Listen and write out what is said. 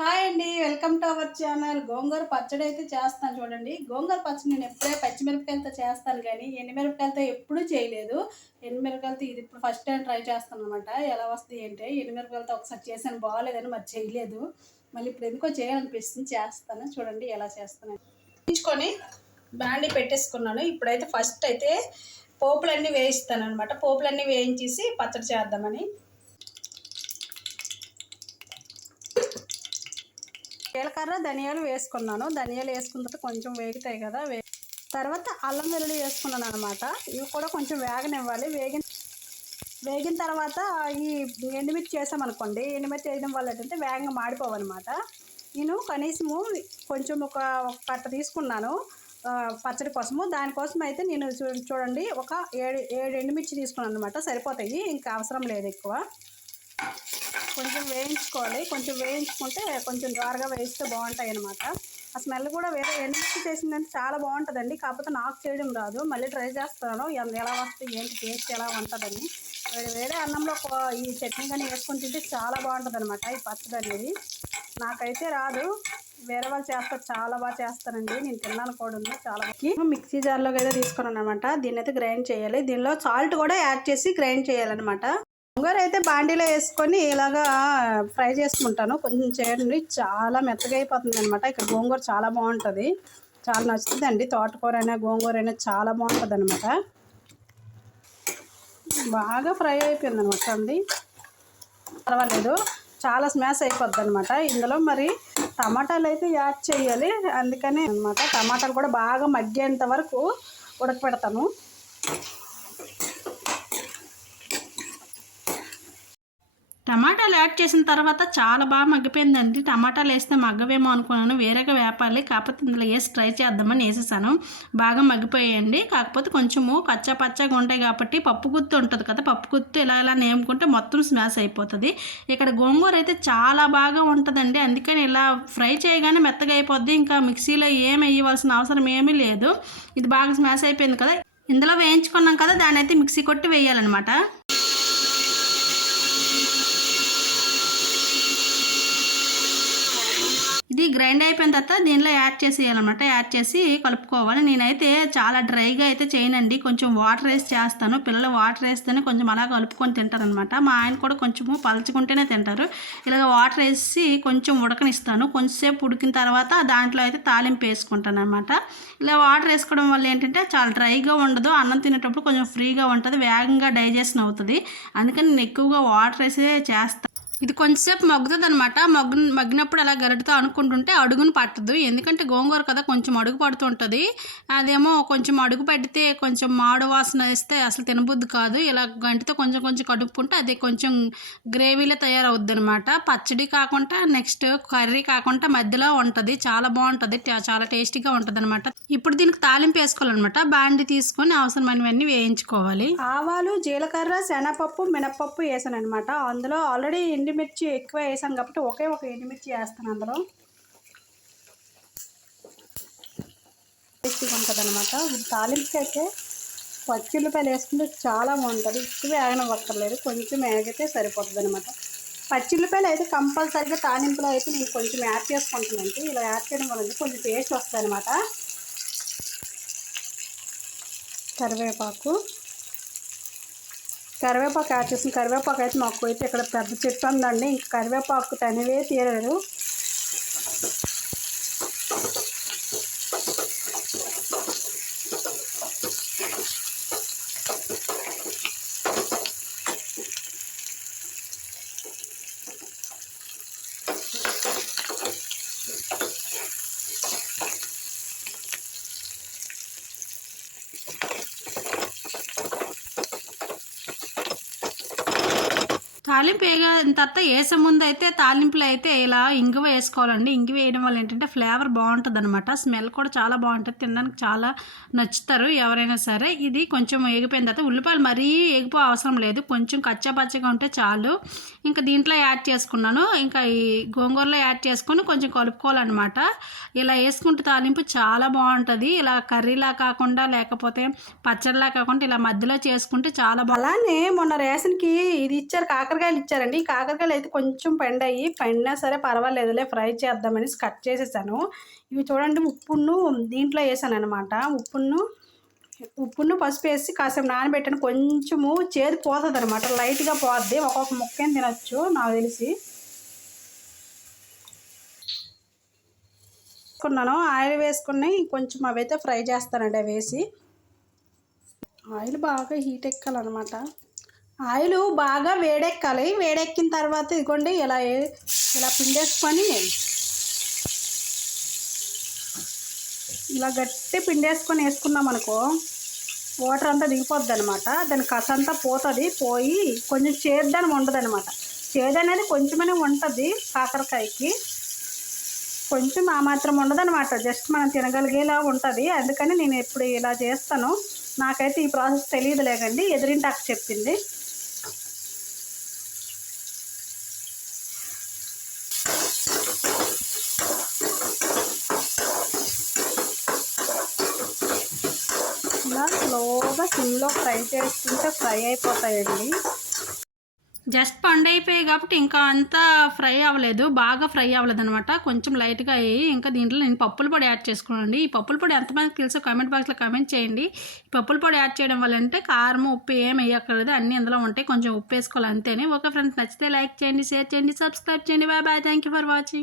Hi అండి, welcome to our channel. గోంగూర పచ్చడి అయితే చేస్తాను చూడండి. గోంగూర పచ్చడి నేను ఎప్పుడే పచ్చిమిరపకాయలతో చేస్తాను కానీ ఎండుమిరపకాయలతో ఎప్పుడూ చేయలేదు. ఎండుమిరపకాయలతో ఇది ఇప్పుడు ఫస్ట్ టైం ట్రై చేస్తాను అనమాట. ఎలా వస్తుంది అంటే ఎండుమిరపకాయలతో ఒకసారి చేశాను, బాగాలేదని మరి చేయలేదు. మళ్ళీ ఇప్పుడు ఎందుకో చేయాలనిపిస్తుంది, చేస్తాను చూడండి ఎలా చేస్తాను. ఉంచుకొని బాండి పెట్టేసుకున్నాను. ఇప్పుడైతే ఫస్ట్ అయితే పోపులన్నీ వేయిస్తాను అనమాట. పోపులన్నీ వేయించేసి పచ్చడి చేద్దామని జీలకర్ర ధనియాలు వేసుకున్నాను. ధనియాలు వేసుకున్న తర్వాత కొంచెం వేగుతాయి కదా, తర్వాత అల్లం వెల్లుల్లి వేసుకున్నాను అనమాట. ఇవి కూడా కొంచెం వేగనివ్వాలి. వేగిన తర్వాత ఈ ఎండుమిర్చి చేసామనుకోండి, ఎండుమిర్చి వేయడం వల్ల ఏంటంటే వేగంగా మాడిపోవన్నమాట. నేను కనీసము కొంచెం ఒక కట్ట తీసుకున్నాను పచ్చడి కోసము. దానికోసం అయితే నేను చూడండి ఒక ఏడు ఎండుమిర్చి తీసుకున్నాను అనమాట. సరిపోతాయి, ఇంకా అవసరం లేదు ఎక్కువ. కొంచెం వేయించుకోవాలి. కొంచెం వేయించుకుంటే కొంచెం ద్వారగా వేయిస్తే బాగుంటాయి అనమాట. ఆ స్మెల్ కూడా వేరే ఎండుమిర్చి చేసిందంటే చాలా బాగుంటుందండి. కాకపోతే నాకు చేయడం రాదు, మళ్ళీ ట్రై చేస్తాను ఎలా వస్తుంది ఏంటి టేస్ట్ ఎలా ఉంటుందని. వేరే అన్నంలో ఈ చట్నీ కానీ వేసుకొని తింటే చాలా బాగుంటుంది అనమాట ఈ పచ్చడి అనేది. నాకైతే రాదు, వేరే వాళ్ళు చేస్తారు, చాలా బాగా చేస్తారండి. నేను తిన్నాను కూడా చాలా మిక్సీ జార్లోకి అయితే తీసుకున్నాను అనమాట. దీన్ని అయితే గ్రైండ్ చేయాలి. దీనిలో సాల్ట్ కూడా యాడ్ చేసి గ్రైండ్ చేయాలన్నమాట. గోంగూర అయితే బాండీలో వేసుకొని ఇలాగా ఫ్రై చేసుకుంటాను. కొంచెం చేయండి, చాలా మెత్తగా అయిపోతుంది అనమాట. ఇక్కడ గోంగూర చాలా బాగుంటుంది, చాలా నచ్చుతుందండి. తోటకూర అయినా గోంగూర అయినా చాలా బాగుంటుంది అనమాట. బాగా ఫ్రై అయిపోయింది అనమాట అండి, పర్వాలేదు, చాలా స్మాష్ అయిపోద్ది అనమాట. ఇందులో మరి టమాటాలు అయితే యాడ్ చేయాలి, అందుకని అనమాట. టమాటాలు కూడా బాగా మగ్గేంత వరకు ఉడకపెడతాను. టమాటాలు యాడ్ చేసిన తర్వాత చాలా బాగా మగ్గిపోయిందండి. టమాటాలు వేస్తే మగ్గవేమో అనుకున్నాను, వేరేగా వేపాలి. కాకపోతే ఇందులో వేసి ట్రై చేద్దామని వేసేసాను. బాగా మగ్గిపోయాయండి. కాకపోతే కొంచెము కచ్చా పచ్చగా ఉంటాయి కాబట్టి పప్పు గుత్తి ఉంటుంది కదా, పప్పు గుత్తి ఇలా నేముకుంటే మొత్తం స్మాష్ అయిపోతుంది. ఇక్కడ గోంగూర అయితే చాలా బాగా ఉంటుందండి, అందుకని ఇలా ఫ్రై చేయగానే మెత్తగా అయిపోద్ది. ఇంకా మిక్సీలో ఏమి వేయవలసిన అవసరం ఏమీ లేదు. ఇది బాగా స్మాష్ అయిపోయింది కదా, ఇందులో వేయించుకున్నాం కదా, దాన్ని అయితే మిక్సీ కొట్టి వేయాలన్నమాట. ఇది గ్రైండ్ అయిపోయిన తర్వాత దీనిలో యాడ్ చేసేయాలన్నమాట. యాడ్ చేసి కలుపుకోవాలి. నేనైతే చాలా డ్రైగా అయితే చేయనండి, కొంచెం వాటర్ వేసి చేస్తాను. పిల్లలు వాటర్ వేస్తేనే కొంచెం అలా కలుపుకొని తింటారనమాట. మా ఆయన కూడా కొంచెము పలుచుకుంటేనే తింటారు. ఇలాగ వాటర్ వేసి కొంచెం ఉడకనిస్తాను. కొంచెంసేపు ఉడికిన తర్వాత దాంట్లో అయితే తాలింపు వేసుకుంటాను అనమాట. ఇలా వాటర్ వేసుకోవడం వల్ల ఏంటంటే చాలా డ్రైగా ఉండదు, అన్నం తినేటప్పుడు కొంచెం ఫ్రీగా ఉంటుంది, వేగంగా డైజెషన్ అవుతుంది. అందుకని నేను ఎక్కువగా వాటర్ వేసే చేస్తాను. ఇది కొంచెంసేపు మగ్గుతుంది అనమాట. మగ్గినప్పుడు అలా గరిటతో అనుకుంటుంటే అడుగును పట్టదు, ఎందుకంటే గోంగూర కదా కొంచెం అడుగు పడుతూ ఉంటుంది. అదేమో కొంచెం అడుగు పడితే కొంచెం మాడు వాసన వేస్తే అసలు తినబుద్ధి కాదు. ఇలా గంటితో కొంచెం కొంచెం కడుక్కుంటే అది కొంచెం గ్రేవీలో తయారవుద్ది అనమాట. పచ్చడి కాకుండా నెక్స్ట్ కర్రీ కాకుండా మధ్యలో ఉంటుంది, చాలా బాగుంటుంది, చాలా టేస్టీగా ఉంటుంది అనమాట. ఇప్పుడు దీనికి తాలింపు వేసుకోవాలన్నమాట. బాండి తీసుకొని అవసరమైనవన్నీ వేయించుకోవాలి. ఆవాలు, జీలకర్ర, శనగపప్పు, మినపప్పు వేసాను అనమాట. అందులో ఆల్రెడీ ఎండుమిర్చి ఎక్కువ వేసాను కాబట్టి ఒకే ఒక ఎండుమిర్చి వేస్తాను అందులో. టేస్టీగా ఉంటుంది అనమాట. తాలింపుకి అయితే పచ్చిమిరపకాయలు వేసుకుంటే చాలా బాగుంటుంది. ఎక్కువ వేగనవక్కర్లేదు, కొంచెం వేగితే సరిపోతుంది అనమాట. పచ్చిమిరపకాయలు అయితే కంపల్సరీగా తాలింపులో అయితే నేను కొంచెం యాడ్ చేసుకుంటానండి. ఇలా యాడ్ చేయడం వల్ల కొంచెం టేస్ట్ వస్తుంది అనమాట. కరివేపాకు యాడ్ చేసిన కరివేపాకు అయితే మాకు అయితే ఇక్కడ పెద్ద చెట్టు ఉందండి, ఇంకా కరివేపాకు తనివే తీరలేదు. తాలింపు వేగిన తర్వాత వేసే ముందు అయితే తాలింపులో అయితే ఇలా ఇంగువ వేసుకోవాలండి. ఇంగువ వేయడం వల్ల ఏంటంటే ఫ్లేవర్ బాగుంటుంది అనమాట, స్మెల్ కూడా చాలా బాగుంటుంది, తినడానికి చాలా నచ్చుతారు ఎవరైనా సరే. ఇది కొంచెం వేగిపోయిన తర్వాత ఉల్లిపాయలు మరీ వేగిపో అవసరం లేదు, కొంచెం కచ్చా పచ్చగా ఉంటే చాలు. ఇంకా దీంట్లో యాడ్ చేసుకున్నాను, ఇంకా ఈ గోంగూరలో యాడ్ చేసుకొని కొంచెం కలుపుకోవాలన్నమాట. ఇలా వేసుకుంటే తాలింపు చాలా బాగుంటుంది. ఇలా కర్రీలా కాకుండా లేకపోతే పచ్చడిలా కాకుండా ఇలా మధ్యలో చేసుకుంటే చాలా బాగుంటుంది. అలానే మొన్న రేషన్కి ఇది ఇచ్చారు, కాకరకాయ కాకరకాయలు ఇచ్చారండి. ఈ కాకరకాయలు అయితే కొంచెం పండినా సరే పర్వాలేదులే ఫ్రై చేద్దామని కట్ చేసేసాను. ఇవి చూడండి ఉప్పును దీంట్లో వేసాననమాట. ఉప్పును పసుపు వేసి కాసేపు నానబెట్టాను. కొంచెము చేదు పోతుంది అనమాట, లైట్గా పోద్ది. ఒక్కొక్క ముక్కేం తినొచ్చు నాకు తెలిసి. వేసుకున్నాను, ఆయిల్ వేసుకుని కొంచెం అవైతే ఫ్రై చేస్తానండి. అవి వేసి ఆయిల్ బాగా హీట్ ఎక్కాలన్నమాట. ఆయిల్ బాగా వేడెక్కాలి. వేడెక్కిన తర్వాత ఇదిగోండి ఇలా పిండేసుకొని ఇలా గట్టి పిండేసుకొని వేసుకున్నాం అనుకో వాటర్ అంతా దిగిపోద్ది అనమాట. దాని కసంతా పోతుంది. పోయి కొంచెం చేదుదనం ఉండదు అనమాట. చేదు అనేది కొంచెమనే ఉంటుంది కాకరకాయకి, కొంచెం ఆ మాత్రం ఉండదన్నమాట. జస్ట్ మనం తినగలిగేలా ఉంటుంది. అందుకని నేను ఎప్పుడు ఇలా చేస్తాను. నాకైతే ఈ ప్రాసెస్ తెలియదులేకండి, ఎదురింటి అక్క చెప్పింది. ఇలా స్లోగా సిమ్లో ఫ్రై చేసుకుంటే ఫ్రై అయిపోతాయండి. జస్ట్ పండు అయిపోయాయి కాబట్టి ఇంకా అంతా ఫ్రై అవ్వలేదు, బాగా ఫ్రై అవ్వలేదు అనమాట. కొంచెం లైట్గా అయ్యి ఇంకా దీంట్లో నేను పప్పుల పొడి యాడ్ చేసుకున్నానండి. ఈ పప్పుల పొడి ఎంతమందికి తెలుసో కామెంట్ బాక్స్లో కామెంట్ చేయండి. ఈ పప్పుల పొడి యాడ్ చేయడం వల్ల అంటే కారం ఉప్పు ఏం వేయక్కర్లేదు, అన్నీ అందులో ఉంటాయి. కొంచెం ఉప్పు వేసుకోవాలి అంతేనే. ఓకే ఫ్రెండ్స్, నచ్చితే లైక్ చేయండి, షేర్ చేయండి, సబ్స్క్రైబ్ చేయండి. Bye bye, thank you for watching.